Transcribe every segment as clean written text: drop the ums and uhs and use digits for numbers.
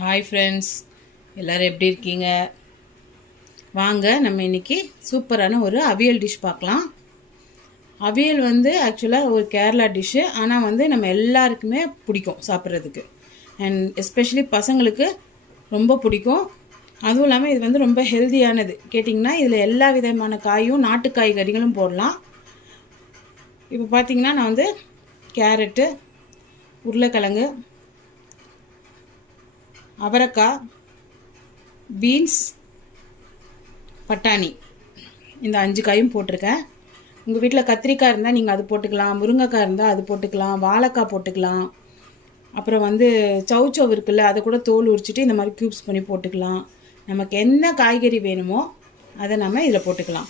Hi friends, எல்லோரும் எப்படி இருக்கீங்க? வாங்க நம்ம இன்றைக்கி சூப்பரான ஒரு அவியல் டிஷ் பார்க்கலாம். அவியல் ஆக்சுவலாக ஒரு கேரளா டிஷ்ஷு. ஆனால் நம்ம எல்லாருக்குமே பிடிக்கும் சாப்பிட்றதுக்கு. அண்ட் எஸ்பெஷலி பசங்களுக்கு ரொம்ப பிடிக்கும். அதுவும் இல்லாமல் இது ரொம்ப ஹெல்த்தியானது. கேட்டிங்கன்னா இதில் எல்லா விதமான காயும் நாட்டு காய்கறிகளும் போடலாம். இப்போ பார்த்திங்கன்னா நான் கேரட்டு, உருளைக்கிழங்கு, அவரைக்காய், பீன்ஸ், பட்டாணி இந்த 5 காயும் போட்டிருக்கேன். உங்கள் வீட்டில் கத்திரிக்காய் இருந்தால் நீங்கள் அது போட்டுக்கலாம், முருங்கைக்காய் இருந்தால் அது போட்டுக்கலாம், வாழைக்காய் போட்டுக்கலாம். அப்புறம் சவுச்சவ் இருக்குல்ல, அதை கூட தோல் உரிச்சிட்டு இந்த மாதிரி க்யூப்ஸ் பண்ணி போட்டுக்கலாம். நமக்கு என்ன காய்கறி வேணுமோ அதை நம்ம இதில் போட்டுக்கலாம்.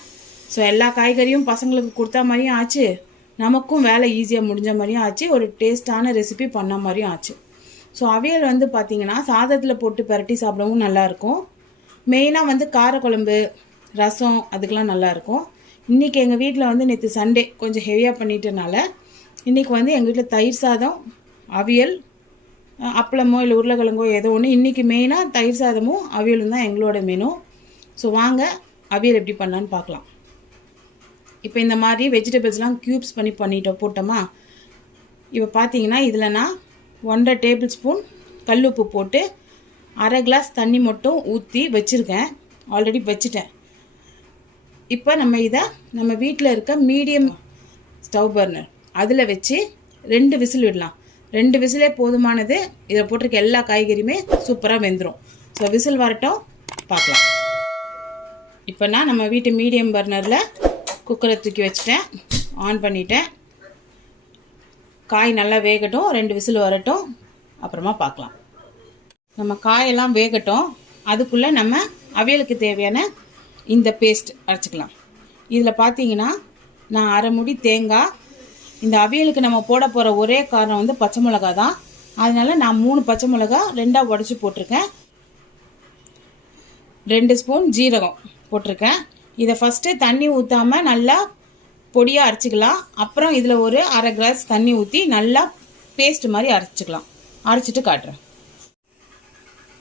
ஸோ எல்லா காய்கறியும் பசங்களுக்கு கொடுத்தா மாதிரியும் ஆச்சு, நமக்கும் வேலை ஈஸியாக முடிஞ்ச மாதிரியும் ஆச்சு, ஒரு டேஸ்டான ரெசிபி பண்ண மாதிரியும் ஆச்சு. ஸோ அவியல் பார்த்திங்கன்னா சாதத்தில் போட்டு பரட்டி சாப்பிடவும் நல்லாயிருக்கும். மெயினாக காரக்குழம்பு, ரசம் அதுக்கெலாம் நல்லாயிருக்கும். இன்றைக்கி எங்கள் வீட்டில் நேற்று சண்டே கொஞ்சம் ஹெவியாக பண்ணிட்டனால இன்றைக்கி எங்கள் வீட்டில் தயிர் சாதம், அவியல், அப்பளமோ இல்லை உருளைக்கிழங்கோ ஏதோ ஒன்று. இன்றைக்கி மெயினாக தயிர் சாதமும் அவியலும் தான் எங்களோட மெனு. ஸோ வாங்க அவியல் எப்படி பண்ணலான்னு பார்க்கலாம். இப்போ இந்த மாதிரி வெஜிடபிள்ஸ்லாம் க்யூப்ஸ் பண்ணி போட்டோமா. இப்போ பார்த்தீங்கன்னா இதில் நான் 1.5 டேபிள் ஸ்பூன் கல்லுப்பு போட்டு 1/2 கிளாஸ் தண்ணி மட்டும் ஊற்றி வச்சுருக்கேன். ஆல்ரெடி வச்சுட்டேன். இப்போ நம்ம வீட்டில் இருக்க மீடியம் ஸ்டவ் பர்னர் அதில் வச்சு 2 விசில் விடலாம். 2 விசிலே போதுமானது. இதில் போட்டிருக்க எல்லா காய்கறியுமே சூப்பராக வெந்துடும். ஸோ விசில் வரட்டும், பார்க்கலாம். இப்போ நான் நம்ம வீட்டு மீடியம் பர்னரில் குக்கரை தூக்கி வச்சுட்டேன், ஆன் பண்ணிட்டேன். காய் நல்லா வேகட்டும், 2 விசில் வரட்டும், அப்புறமா பார்க்கலாம். நம்ம காயெல்லாம் வேகட்டும். அதுக்குள்ளே நம்ம அவியலுக்கு தேவையான இந்த பேஸ்ட் அரைச்சிக்கலாம். இதில் பார்த்தீங்கன்னா நான் 1/2 மூடி தேங்காய். இந்த அவியலுக்கு நம்ம போட போகிற ஒரே காரணம் பச்சை மிளகா தான். அதனால் நான் 3 பச்சை மிளகா 2ஆக உடச்சி போட்டிருக்கேன். 2 ஸ்பூன் ஜீரகம் போட்டிருக்கேன். இதை ஃபஸ்ட்டு தண்ணி ஊற்றாமல் நல்லா பொடியாக அரைச்சிக்கலாம். அப்புறம் இதில் ஒரு 1/2 கிளாஸ் தண்ணி ஊற்றி நல்லா பேஸ்ட் மாதிரி அரைச்சிக்கலாம். அரைச்சிட்டு காட்டுறேன்.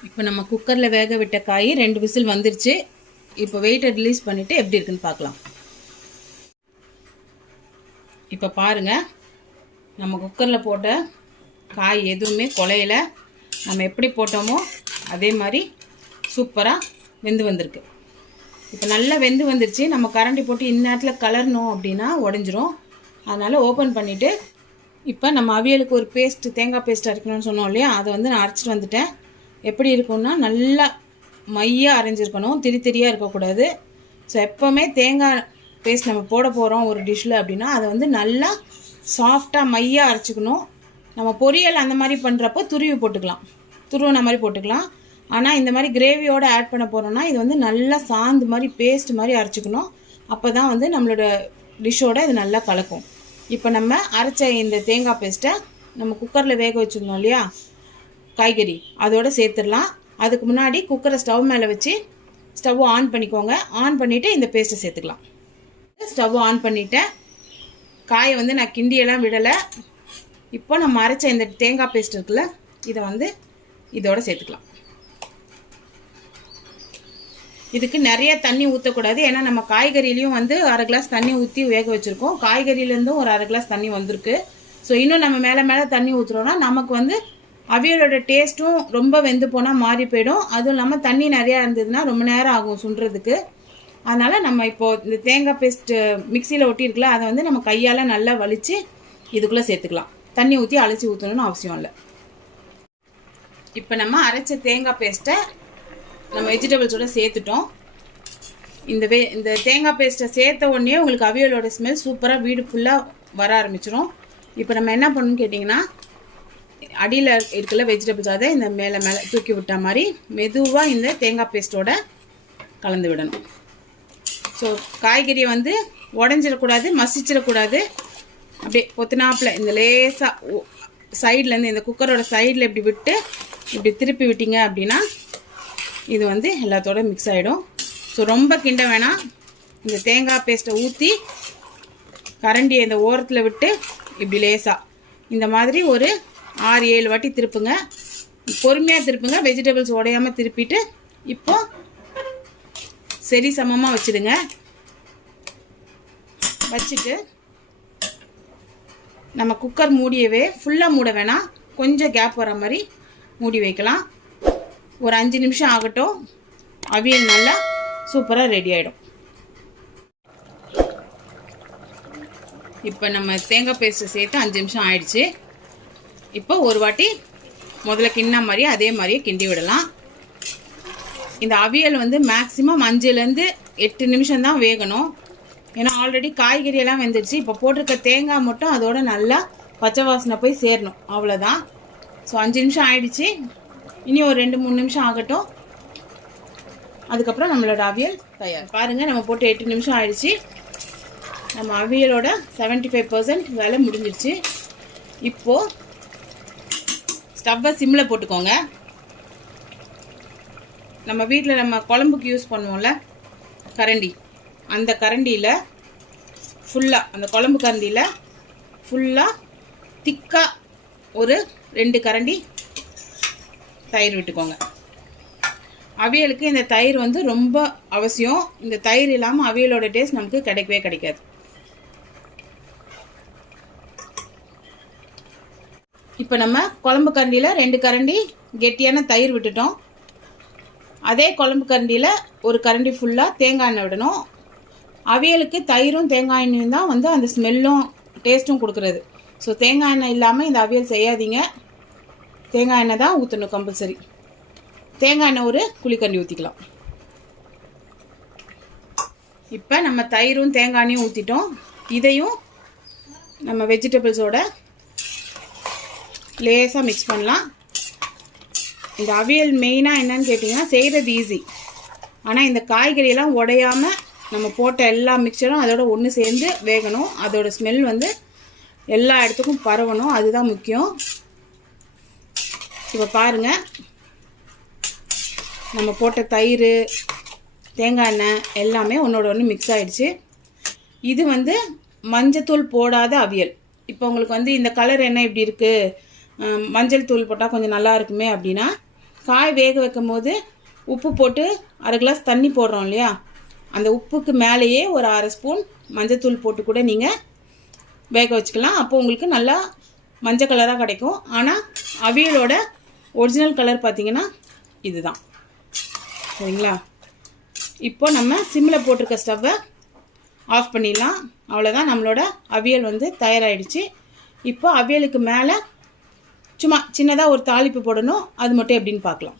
இப்போ நம்ம குக்கரில் வேக விட்ட காய் 2 விசில் வந்துருச்சு. இப்போ வெயிட்டை ரிலீஸ் பண்ணிவிட்டு எப்படி இருக்குன்னு பார்க்கலாம். இப்போ பாருங்கள், நம்ம குக்கரில் போட்ட காய் எதுவுமே குலையில. நம்ம எப்படி போட்டோமோ அதே மாதிரி சூப்பராக வெந்து வந்திருக்கு. இப்போ நல்லா வெந்து வந்துருச்சு. நம்ம கரண்டி போட்டு இந்நேரத்தில் கலரணும் அப்படின்னா உடஞ்சிரும். அதனால் ஓப்பன் பண்ணிவிட்டு இப்போ நம்ம அவியலுக்கு ஒரு பேஸ்ட்டு, தேங்காய் பேஸ்ட் அரைக்கணும்னு சொன்னோம் இல்லையா, அதை நான் அரைச்சிட்டு வந்துட்டேன். எப்படி இருக்கும்னா நல்லா மையாக அரைஞ்சிருக்கணும், திரியாக இருக்கக்கூடாது. ஸோ எப்போவுமே தேங்காய் பேஸ்ட் நம்ம போட போகிறோம் ஒரு டிஷ்ஷில் அப்படின்னா அதை நல்லா சாஃப்டாக மையாக அரைச்சிக்கணும். நம்ம பொரியல் அந்த மாதிரி பண்ணுறப்போ துருவி போட்டுக்கலாம், துருவின மாதிரி போட்டுக்கலாம். ஆனால் இந்த மாதிரி கிரேவியோடு ஆட் பண்ண போகிறோன்னா இது நல்லா சாந்து மாதிரி பேஸ்ட் மாதிரி அரைச்சிக்கணும். அப்போ தான் நம்மளோட டிஷ்ஷோட இது நல்லா கலக்கும். இப்போ நம்ம அரைச்ச இந்த தேங்காய் பேஸ்ட்டை நம்ம குக்கரில் வேக வச்சுருந்தோம் இல்லையா காய்கறி, அதோடு சேர்த்துடலாம். அதுக்கு முன்னாடி குக்கரை ஸ்டவ் மேலே வச்சு ஸ்டவ் ஆன் பண்ணிக்கோங்க. ஆன் பண்ணிவிட்டு இந்த பேஸ்ட்டை சேர்த்துக்கலாம். ஸ்டவ் ஆன் பண்ணிவிட்டேன். காயை நான் கிண்டியெல்லாம் விடலை. இப்போ நம்ம அரைச்ச இந்த தேங்காய் பேஸ்ட் இருக்குல்ல, இதை இதோட சேர்த்துக்கலாம். இதுக்கு நிறைய தண்ணி ஊற்றக்கூடாது. ஏன்னா நம்ம காய்கறிலையும் 1/2 கிளாஸ் தண்ணி ஊற்றி வேக வச்சுருக்கோம். காய்கறியிலேருந்தும் ஒரு 1/2 கிளாஸ் தண்ணி வந்திருக்கு. ஸோ இன்னும் நம்ம மேலே தண்ணி ஊற்றுறோன்னா நமக்கு அவியலோட டேஸ்ட்டும் ரொம்ப வெந்து போனால் மாறி போயிடும். அதுவும் இல்லாமல் தண்ணி நிறையா இருந்ததுன்னா ரொம்ப நேரம் ஆகும் சுண்டுறதுக்கு. அதனால் நம்ம இப்போது இந்த தேங்காய் பேஸ்ட்டு மிக்சியில் ஒட்டியிருக்கல, அதை நம்ம கையால் நல்லா வலித்து இதுக்குள்ளே சேர்த்துக்கலாம். தண்ணி ஊற்றி அழைச்சி ஊற்றணும்னு அவசியம் இல்லை. இப்போ நம்ம அரைச்ச தேங்காய் பேஸ்ட்டை நம்ம வெஜிடபிள்ஸோட சேர்த்துட்டோம். இந்த தேங்காய் பேஸ்ட்டை சேர்த்த உடனே உங்களுக்கு அவியலோட ஸ்மெல் சூப்பராக வீடு ஃபுல்லாக வர ஆரம்பிச்சிடும். இப்போ நம்ம என்ன பண்ணணும்னு கேட்டிங்கன்னா, அடியில் இருக்கிற வெஜிடபிள்ஸ் அதை இந்த மேலே தூக்கி விட்ட மாதிரி மெதுவாக இந்த தேங்காய் பேஸ்ட்டோட கலந்து விடணும். ஸோ காய்கறியை உடஞ்சிடக்கூடாது, மசிச்சிடக்கூடாது. அப்படியே பொத்துனாப்பில் இந்த லேசாக சைட்லேருந்து இந்த குக்கரோட சைடில் இப்படி விட்டு இப்படி திருப்பி விட்டீங்க அப்படின்னா இது எல்லாத்தோட மிக்ஸ் ஆகிடும். ஸோ ரொம்ப கிண்ட வேணாம். இந்த தேங்காய் பேஸ்ட்டை ஊற்றி கரண்டியை இந்த ஓரத்தில் விட்டு இப்படி லேசாக இந்த மாதிரி ஒரு 6-7 வாட்டி திருப்புங்க. பொறுமையாக திருப்புங்க, வெஜிடபிள்ஸ் உடையாமல் திருப்பிட்டு இப்போ சரி சமமாக வச்சுடுங்க. வச்சுட்டு நம்ம குக்கர் மூடியவே ஃபுல்லாக மூட வேணாம், கொஞ்சம் கேப் வர மாதிரி மூடி வைக்கலாம். ஒரு 5 நிமிஷம் ஆகட்டும். அவியல் நல்லா சூப்பராக ரெடி ஆகிடும். இப்போ நம்ம தேங்காய் பேஸ்ட்டு சேர்த்து 5 நிமிஷம் ஆயிடுச்சு. இப்போ ஒரு வாட்டி முதல்ல கிண்ண மாதிரியே அதே மாதிரியே கிண்டி விடலாம். இந்த அவியல் வந்து மேக்ஸிமம் 5லேருந்து 8 நிமிஷம் தான் வேகணும். ஏன்னா ஆல்ரெடி காய்கறியெல்லாம் வெந்துடுச்சு. இப்போ போட்டிருக்க தேங்காய் மட்டும் அதோட நல்லா பச்சை வாசனை போய் சேரணும், அவ்வளோதான். ஸோ 5 நிமிஷம் ஆயிடுச்சு. இனி ஒரு 2-3 நிமிஷம் ஆகட்டும். அதுக்கப்புறம் நம்மளோட அவியல் தயார். பாருங்கள், நம்ம போட்டு 8 நிமிஷம் ஆயிடுச்சு. நம்ம அவியலோட 75% வேலை முடிஞ்சிடுச்சு. இப்போது ஸ்டவ்வை சிம்மில் போட்டுக்கோங்க. நம்ம வீட்டில் நம்ம குழம்புக்கு யூஸ் பண்ணுவோம்ல கரண்டி, அந்த கரண்டியில் ஃபுல்லாக, அந்த குழம்பு கரண்டியில் ஃபுல்லாக திக்காக ஒரு 2 கரண்டி தயிர் விட்டுக்கோங்க. அவியலுக்கு இந்த தயிர் வந்து ரொம்ப அவசியம். இந்த தயிர் இல்லாமல் அவியலோட டேஸ்ட் நமக்கு கிடைக்கவே கிடைக்காது. இப்போ நம்ம குழம்பு கரண்டியில் 2 கரண்டி கெட்டியான தயிர் விட்டுட்டோம். அதே குழம்பு கரண்டியில் ஒரு கரண்டி ஃபுல்லாக தேங்காய் எண்ணெய் விடணும். அவியலுக்கு தயிரும் தேங்காய் எண்ணெயும் தான் வந்து அந்த ஸ்மெல்லும் டேஸ்ட்டும் கொடுக்குறது. ஸோ தேங்காய் எண்ணெய் இல்லாமல் இந்த அவியல் செய்யாதீங்க. தேங்காய் எண்ணெய் தான் ஊற்றணும் கம்பல்சரி. தேங்காய் எண்ணெய் ஒரு குழிக்கரண்டி ஊற்றிக்கலாம். இப்போ நம்ம தயிரும் தேங்காய் எண்ணெயும் ஊற்றிட்டோம். இதையும் நம்ம வெஜிடபிள்ஸோட லேசாக மிக்ஸ் பண்ணலாம். இந்த அவியல் மெயினாக என்னன்னு கேட்டிங்கன்னா, செய்கிறது ஈஸி. ஆனால் இந்த காய்கறியெல்லாம் உடையாமல் நம்ம போட்ட எல்லா மிக்சரும் அதோட ஒன்று சேர்ந்து வேகணும். அதோட ஸ்மெல் வந்து எல்லா இடத்துக்கும் பரவணும், அதுதான் முக்கியம். இப்போ பாருங்கள், நம்ம போட்ட தயிர் தேங்காய் எண்ணெய் எல்லாமே ஒன்றோட ஒன்று மிக்ஸ் ஆகிடுச்சு. இது வந்து மஞ்சத்தூள் போடாத அவியல். இப்போ உங்களுக்கு வந்து இந்த கலர் என்ன இப்படி இருக்குது, மஞ்சள் தூள் போட்டால் கொஞ்சம் நல்லா இருக்குமே அப்படின்னா, காய் வேக வைக்கும் போது உப்பு போட்டு 1/2 கிளாஸ் தண்ணி போடுறோம் இல்லையா, அந்த உப்புக்கு மேலேயே ஒரு 1/2 ஸ்பூன் மஞ்சத்தூள் போட்டு கூட நீங்கள் வேக வச்சுக்கலாம். அப்போ உங்களுக்கு நல்லா மஞ்சள் கலராக கிடைக்கும். ஆனால் அவியலோட ஒரிஜினல் கலர் பார்த்திங்கன்னா இதுதான், சரிங்களா? இப்போ நம்ம சிம்மில் போட்டிருக்க ஸ்டவ்வை ஆஃப் பண்ணிடலாம். அவ்வளோதான், நம்மளோட அவியல் வந்து தயாராகிடுச்சு. இப்போ அவியலுக்கு மேலே சும்மா சின்னதாக ஒரு தாளிப்பு போடணும், அது மட்டும் எப்படின்னு பார்க்கலாம்.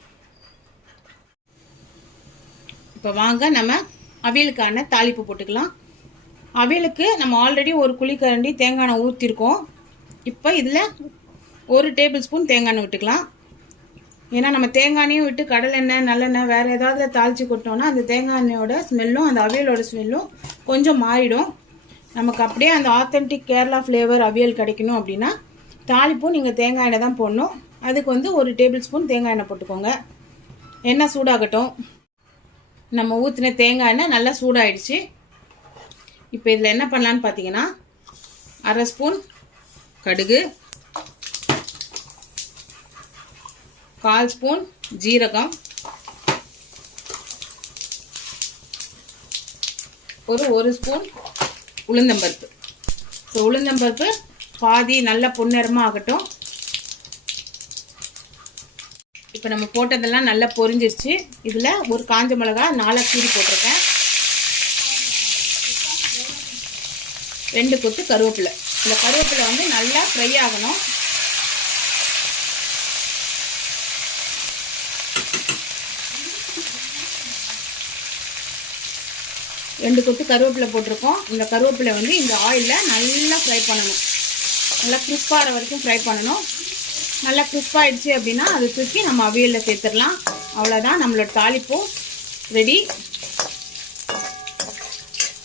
இப்போ வாங்க நம்ம அவியலுக்கான தாளிப்பு போட்டுக்கலாம். அவியலுக்கு நம்ம ஆல்ரெடி ஒரு குழிக்கரண்டி தேங்காய் எண்ணெய் ஊற்றிருக்கோம். இப்போ இதில் 1 டேபிள் ஸ்பூன் தேங்காய் எண்ணெய் விட்டுக்கலாம். ஏன்னா நம்ம தேங்காய் எண்ணெயும் விட்டு கடலெண்ணெய் நல்லெண்ணெய் வேறு ஏதாவது தாளித்து கொட்டோம்னா அந்த தேங்காய் எண்ணெயோட ஸ்மெல்லும் அந்த அவியலோட ஸ்மெல்லும் கொஞ்சம் மாறிடும். நமக்கு அப்படியே அந்த ஆத்தென்டிக் கேரளா ஃப்ளேவர் அவியல் கிடைக்கணும் அப்படின்னா தாளிப்பும் நீங்கள் தேங்காய் எண்ணெய் தான் போடணும். அதுக்கு வந்து 1 டேபிள் ஸ்பூன் தேங்காய் எண்ணெய் போட்டுக்கோங்க. எண்ணெய் சூடாகட்டும். நம்ம ஊற்றின தேங்காய் எண்ணெய் நல்லா சூடாயிடுச்சு. இப்போ இதில் என்ன பண்ணலான்னு பார்த்தீங்கன்னா, 1/2 ஸ்பூன் கடுகு, 1/4 ஸ்பூன் ஜீரகம், ஒரு 1 ஸ்பூன் உளுந்தம்பருப்பு. ஸோ உளுந்தம்பருப்பு பாதி நல்லா பொன்னிறமாக ஆகட்டும். இப்போ நம்ம போட்டதெல்லாம் நல்லா பொரிஞ்சிருச்சு. இதில் ஒரு காஞ்ச மிளகா 4 கீரி போட்டிருக்கேன். 2 கொத்து கருவேப்பிலை. இந்த கருவேப்பிலை வந்து நல்லா ஃப்ரை ஆகணும். ரெண்டு கொத்து கருவேப்பிலை போட்டிருக்கோம். இந்த கருவேப்பிலை வந்து இந்த ஆயிலில் நல்லா ஃப்ரை பண்ணணும். நல்லா கிறிஸ்பாகிற வரைக்கும் ஃப்ரை பண்ணணும். நல்லா கிறிஸ்பாகிடுச்சு அப்படின்னா அது தூக்கி நம்ம அவியலில் சேர்த்துடலாம். அவ்வளோதான், நம்மளோட தாளிப்பும் ரெடி.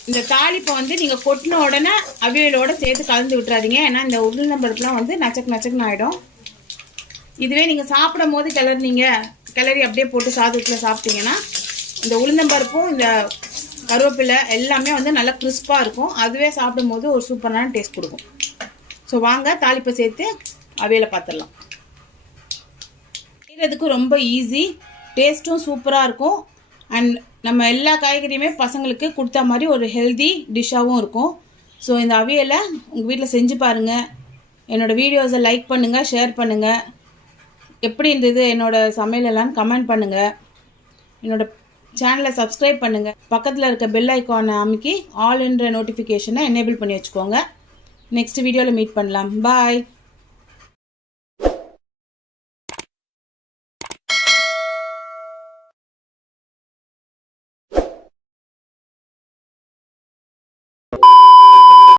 இந்த தாளிப்பை வந்து நீங்கள் கொட்டின உடனே அவியலோடு சேர்த்து கலந்து விட்டுறாதீங்க. ஏன்னா இந்த உளுந்தம்பருப்புலாம் வந்து நச்சுன்னு ஆகிடும். இதுவே நீங்கள் சாப்பிடும் போது கிளறி அப்படியே போட்டு சாதத்தில் சாப்பிட்டீங்கன்னா இந்த உளுந்தம்பருப்பும் இந்த கருவேப்பிலை எல்லாமே வந்து நல்லா கிறிஸ்பாக இருக்கும். அதுவே சாப்பிடும் போது ஒரு சூப்பரான டேஸ்ட் கொடுக்கும். ஸோ வாங்க தாளிப்பை சேர்த்து அவியலை பார்த்துடலாம். இதுக்கு ரொம்ப ஈஸி, டேஸ்ட்டும் சூப்பராக இருக்கும். அண்ட் நம்ம எல்லா காய்கறியுமே பசங்களுக்கு கொடுத்தா மாதிரி ஒரு ஹெல்தி டிஷ்ஷாகவும் இருக்கும். ஸோ இந்த அவியலை உங்கள் வீட்டில் செஞ்சு பாருங்கள். என்னோடய வீடியோஸை லைக் பண்ணுங்கள், ஷேர் பண்ணுங்கள். எப்படி இருந்தது என்னோடய சமையலெல்லாம் கமெண்ட் பண்ணுங்கள். என்னோடய சேனலை சப்ஸ்கிரைப் பண்ணுங்கள். பக்கத்தில் இருக்க பெல் ஐக்கானை அமைக்கி ஆல் என்ற நோட்டிஃபிகேஷனை எனேபிள் பண்ணி வச்சுக்கோங்க. நெக்ஸ்ட் வீடியோவில் மீட் பண்ணலாம். பாய்.